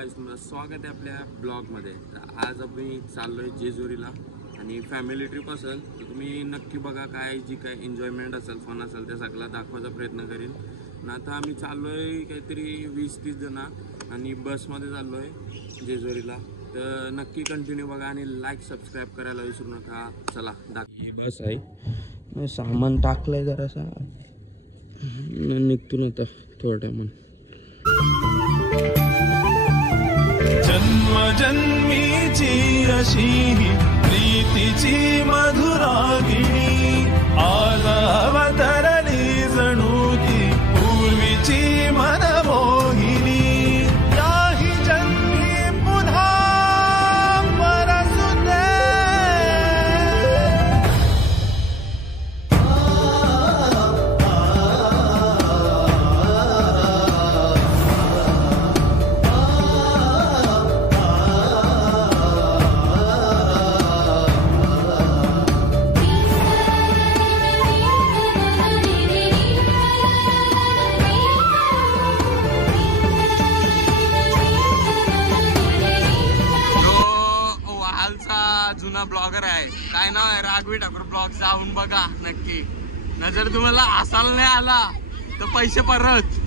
Guys, तुमचं स्वागत आहे आपल्या ब्लॉगमध्ये। तर आज आम्ही चाललोय जेजुरीला आणि फॅमिली ट्रिप असेल तर तुम्ही नक्की बघा। काय जी काय एन्जॉयमेंट असेल, फन असेल ते सगळं दाखवायचा प्रयत्न करीन ना। आता आम्ही चाललोय काहीतरी 20-30 जण आणि बसमध्ये चाललोय जेजुरीला। तर नक्की कंटिन्यू बघा आणि लाईक सबस्क्राईब करायला विसरू नका। चला, ही बस आहे, सामान टाकलंय जरासा, निघतो आता थोड्या टायमाने। जन्म जन्मीची अशी प्रीतीची मधुरागिणी आज अवतरली जणू ती पूर्वीची मनमोहिनी। याही जन्मी पुन्हा परसू दे। जुना ब्लॉगर आहे, काय नाव आहे, राघवी ठाकूर ब्लॉग। जाऊन बघा नक्की। न जर तुम्हाला असाल नाही आला तर पैसे परत।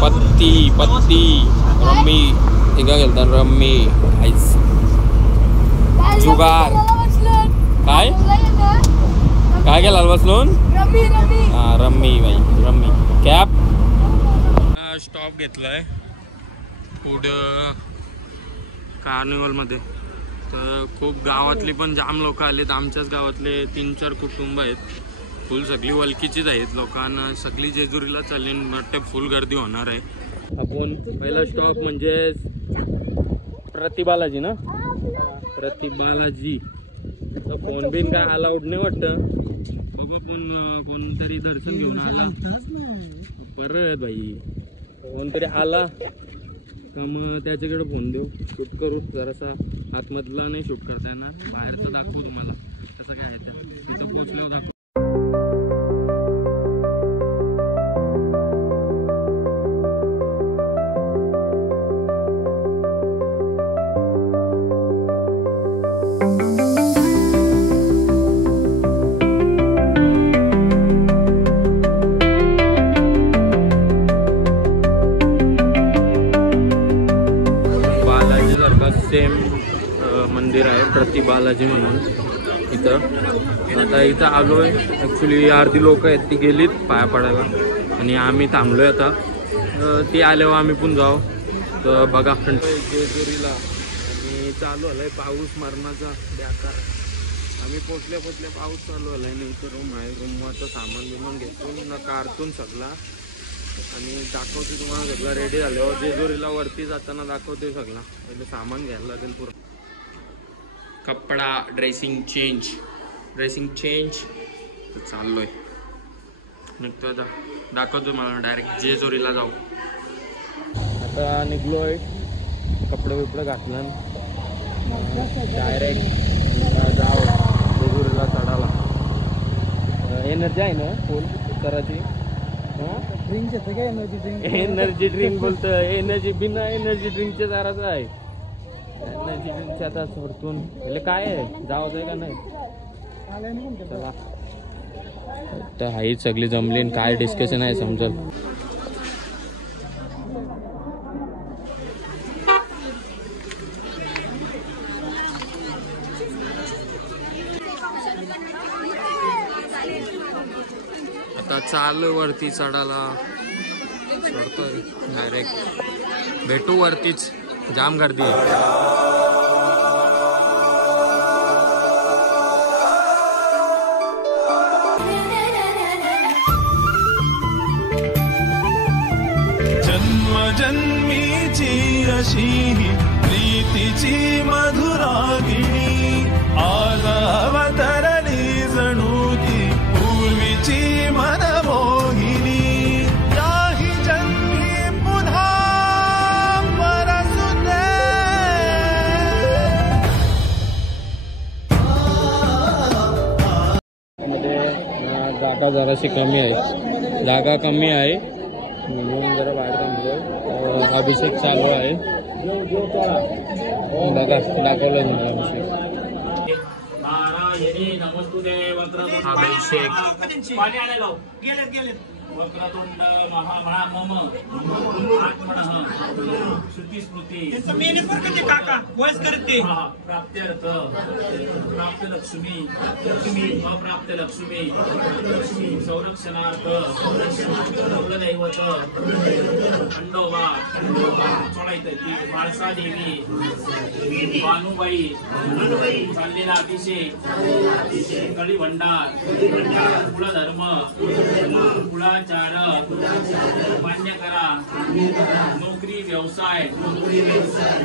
पत्ती पत्ती रम्मी एका गेलता रम्मी आईस जुगार काय काय गेला बसलून हा रम्मी भाई रम्मी कॅप स्टॉप घेतलाय पुढं कार्निवल मध्ये। तर खूप गावातली पण जाम लोक आलेत, आमच्याच गावातले 3-4 कुटुंब आहेत, फुल सगळी वलकीचीच आहेत। लोकांना सगळी जेजुरीला चालली वाटते, फुल गर्दी होणार आहे। आपण पहिला स्टॉप म्हणजे प्रतिबालाजी ना, प्रतिबालाजी। तर फोन बिन काय अलाउड नाही वाटतं बाबा, पण कोणतरी दर्शन घेऊन आला परत भाई, कोणतरी आला तर मग त्याच्याकडे फोन देऊ, शूट करू जरासा। आतमधला नाही शूट करता येणार, बाहेरचं दाखवू तुम्हाला कसं काय आहे तिथं पोचल्यावर दाखवू। सेम मंदिर आहे प्रतिबालाजी म्हणून इथं। आता इथं आलोय, ॲक्च्युली अर्धी लोक आहेत ती गेलीत पाया पडायला आणि आम्ही थांबलोय आता। ती आल्यावर आम्ही पण जाऊ। तर बघा जेजुरीला आणि चालू आलाय पाऊस मरणाचा बेकार। आम्ही पोचल्या पाऊस चालू आलाय, नाही तर रूमचं सामान बिमान घेतून ना कारतून सगळा आणि दाखवते तुम्हाला सगळं रेडी झाल्यावर। जेजुरीला वरती जाताना दाखवते सगळं, पहिले सामान घ्यायला लागेल पूर्ण, कपडा, ड्रेसिंग चेंज। तर चाललोय निघतो आता, दाखवतो मला डायरेक्ट जेजुरीला जाऊ। आता निघलोय, कपडे बिपडे घातलं, डायरेक्ट जाऊ जेजुरीला चढायला। एनर्जी आहे ना फुल करायची, एनर्जी ड्रिंक बोलतो, एनर्जी बिना एनर्जी ड्रिंकचे जराच आहे। एनर्जी ड्रिंकच्या आता सोडतून म्हणजे काय आहे, जावंच आहे का नाही। चला तर हाही सगळी जमली, काय डिस्कशन आहे समजल। आता चालू वरती चढायला, चढतोय डायरेक्ट, भेटू वरतीच, जाम गर्दी आहे. जन्मीची अशी प्रीतीची मधुरागिणी, आज अवतरली जणू ती पूर्वीची मनमोहिनी. याही जन्मी पुन्हा परसू दे. जागा जराशी कमी आहे, जागा कमी आहे म्हणून जरा बाहेर थांबलोय. अभिषेक चालू आहे बघा, दाखवलंय मला अभिषेक. वक्रतुंड महामम आत्मनः श्रुतिस्मृती काका वयस करते प्राप्त्यर्थ प्राप्त लक्ष्मी अप्राप्त लक्ष्मी संरक्षणार्थ कुलदैवत खंडोबा चढायचं ती माळसा देवी भानुबाई चाललेला अभिषेक कळी भंडार कुलधर्म कुळाचार मान्य करा. नोकरी व्यवसाय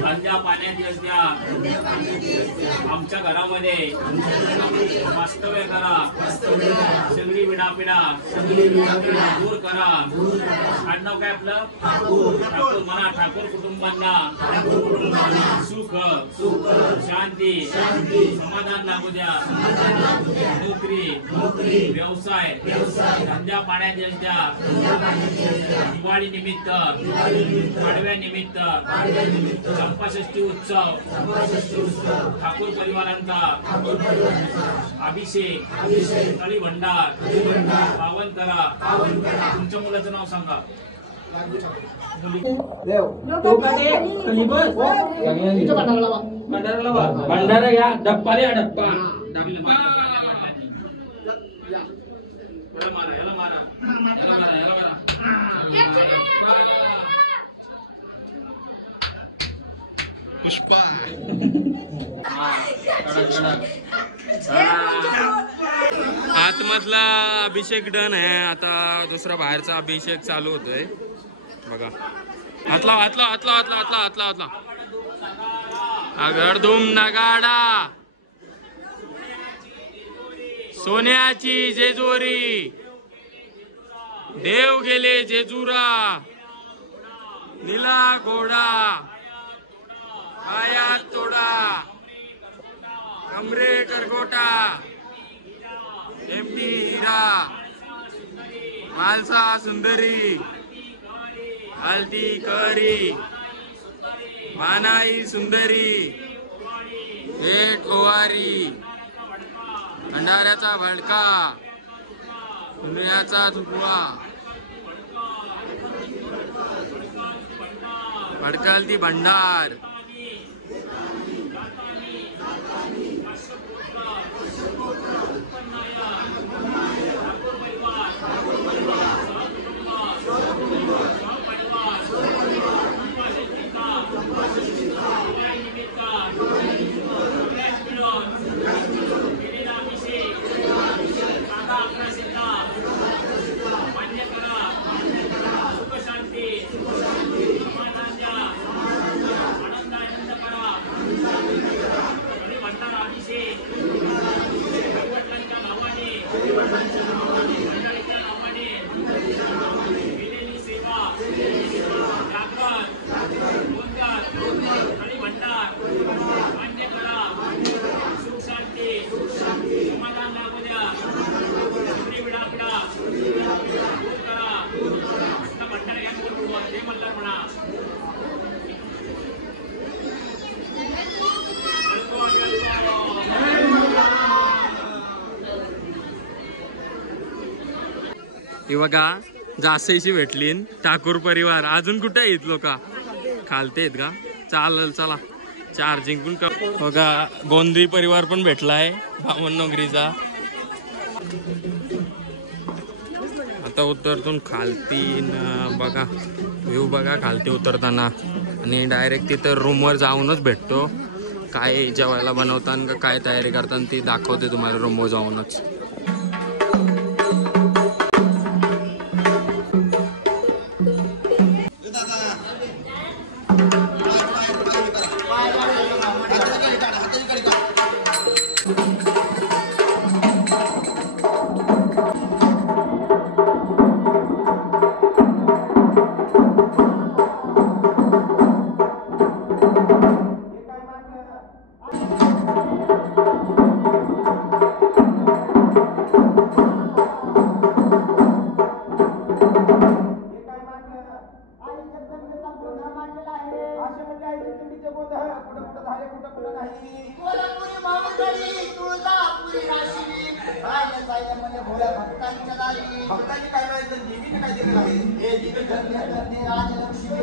धंद्या पाण्यात यश द्या. आमच्या घरामध्ये वास्तव्य करा. सगळी विडापिडा दूर करा. आडनाव काय आपलं? ठाकूर म्हणा. ठाकूर कुटुंबांना सुख शांती समाधान लागू द्या. नोकरी व्यवसाय धंद्या पाण्यात यश द्या. दिवाळी निमित्त पाडव्या निमित्त चंपाषष्ठी उत्सव ठाकूर परिवारांचा अभिषेक तळी भंडार पावन करा. तुमच्या मुलाचं नाव सांगा. भंडारा घ्या. डप्पा द्या. डप्पा मारा याला मारा पुष्पा आतमधला अभिषेक डन आहे. आता दुसरा बाहेरचा अभिषेक चालू होतोय बघा. आतला आतला आतला आतला आतला आतला आतला अगरधुम नगाडा सोन्याची जेजुरी देव गेले जेजुरा निला घोडा पायात तोडा कमरे करगोटा एमटी हिरा मालसा सुंदरी हल्दी करी मानाई सुंदरी हेट ओवारी भंडाऱ्याचा भडका दुनियाचा झुकवा भडकाल ती भंडार हे बघा जासेशी भेटली ठाकूर परिवार. अजून कुठे आहेत लोक? खालते आहेत का? चालेल चला चार्जिंग पण बघा. गोंधळी परिवार पण भेटलाय बामणनगरीचा. आता उतरतून खालती बघा व्ह्यू बघा खालती उतरताना आणि डायरेक्ट तिथं रूमवर जाऊनच भेटतो. काय जेवायला बनवताना का काय तयारी करताना ती दाखवते तुम्हाला रूमवर जाऊनच. भक्तांनी काय माहिती देवीने काय दिलेलं आहे हे दिवे धरणे राजलक्ष्मी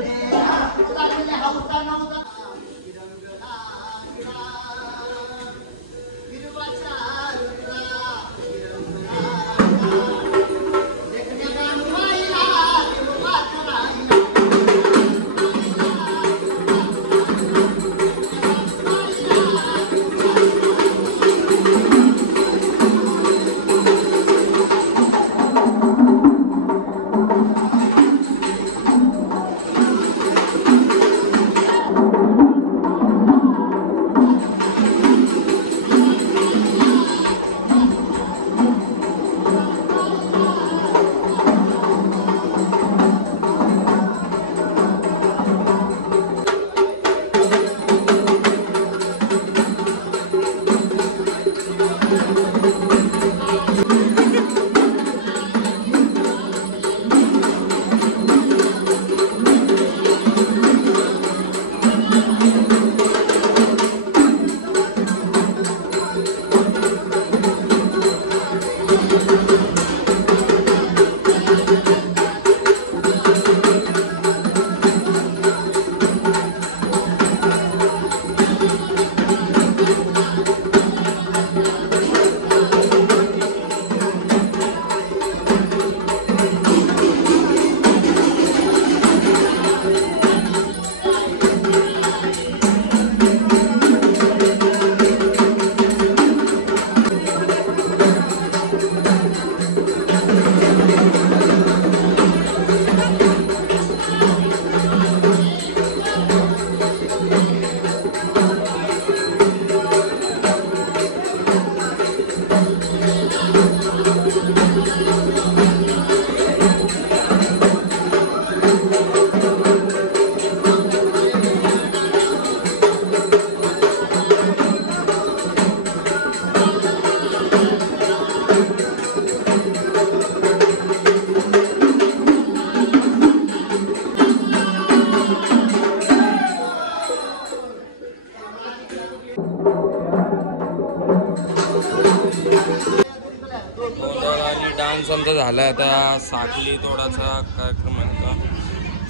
डान्स आमचा झाला आता. साखली तोडाचा कार्यक्रम आहे आता.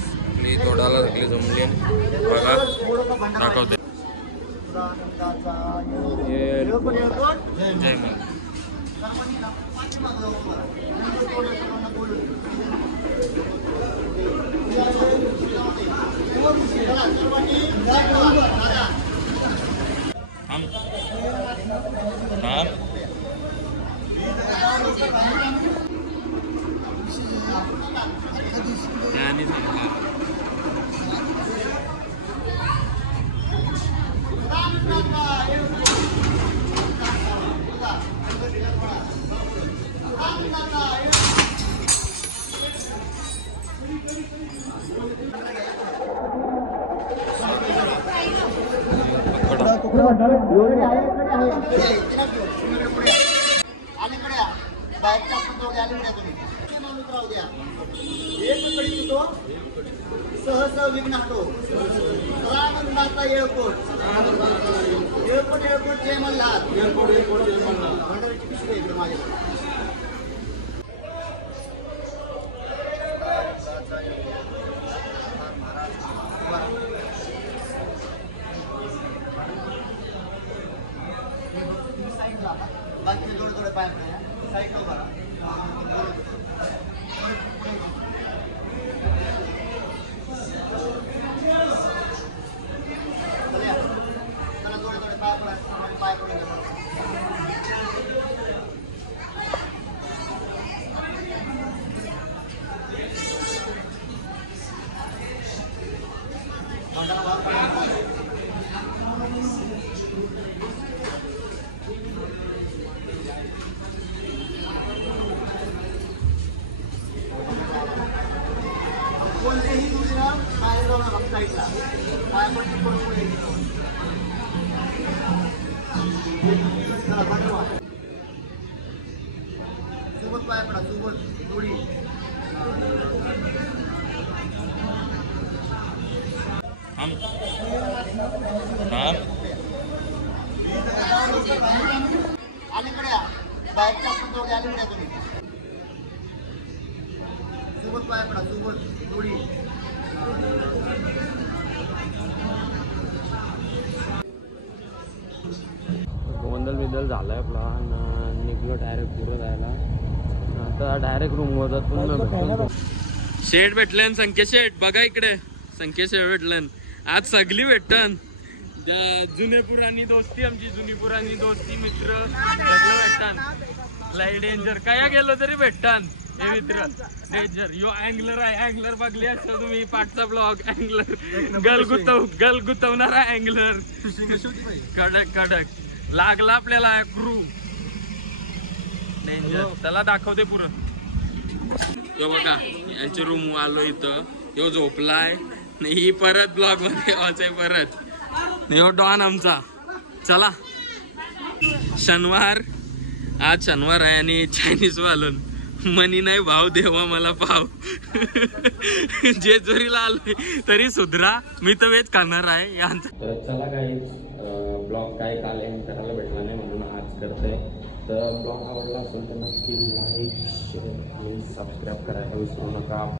साखली तोडाला सगळी जमली बघा दाखवते. जय मा. सहसा विघ्नातो रामनाथा येळकोट येळकोट येळकोट जय मल्हार येळकोट येळकोट जय मल्हार भंडारीची पिशवी आहे माझ्याकडे. बाकी थोडे थोडे पाय साईड बघा. साईडला पाय पडून पुढे चला पाठवा सोबत पाय पडा सोबत थोडी अलीकडे या बाहेरच्या दोघे अलीकडे या तुम्ही सोबत पाय पडा सोबत थोडी गोंधळ झालाय आपला निघलो डायरेक्ट पुढं जायला आता डायरेक्ट रूम वर जातो शेट भेटले संख्या शेट बघा इकडे संख्या शेट भेटले आज सगळी भेटन जुने पुराणी दोस्ती आमची जुनी पुराणी दोस्ती मित्र सगळं भेटतान लय डेंजर काय गेलो तरी भेटतान हे मित्र डेंजर यो अँगलर आहे अँगलर बघले असतो तुम्ही पाठचा ब्लॉग अँगलर गलगुतवणारा अँगलर कडक कडक लागला आपल्याला क्रू डेंजर त्याला दाखवते पुरं यो बघा यांची रूम आलो इथं यो झोपलाय ही परत ब्लॉग मध्ये वाचाय परत यो डॉन आमचा चला शनिवार आज शनिवार आहे आणि चायनीज वालन मनी नाही भाव देवा मला पाव जेजुरीला आलोय तरी सुधरा मी तर वेच खाणार आहे यांचा चला काही ब्लॉग काय काल करायला भेटला नाही म्हणून आज करतोय तर ब्लॉग आवडला असेल तर नक्की लाईक शेअर आणि सबस्क्राईब करायला विसरू नका.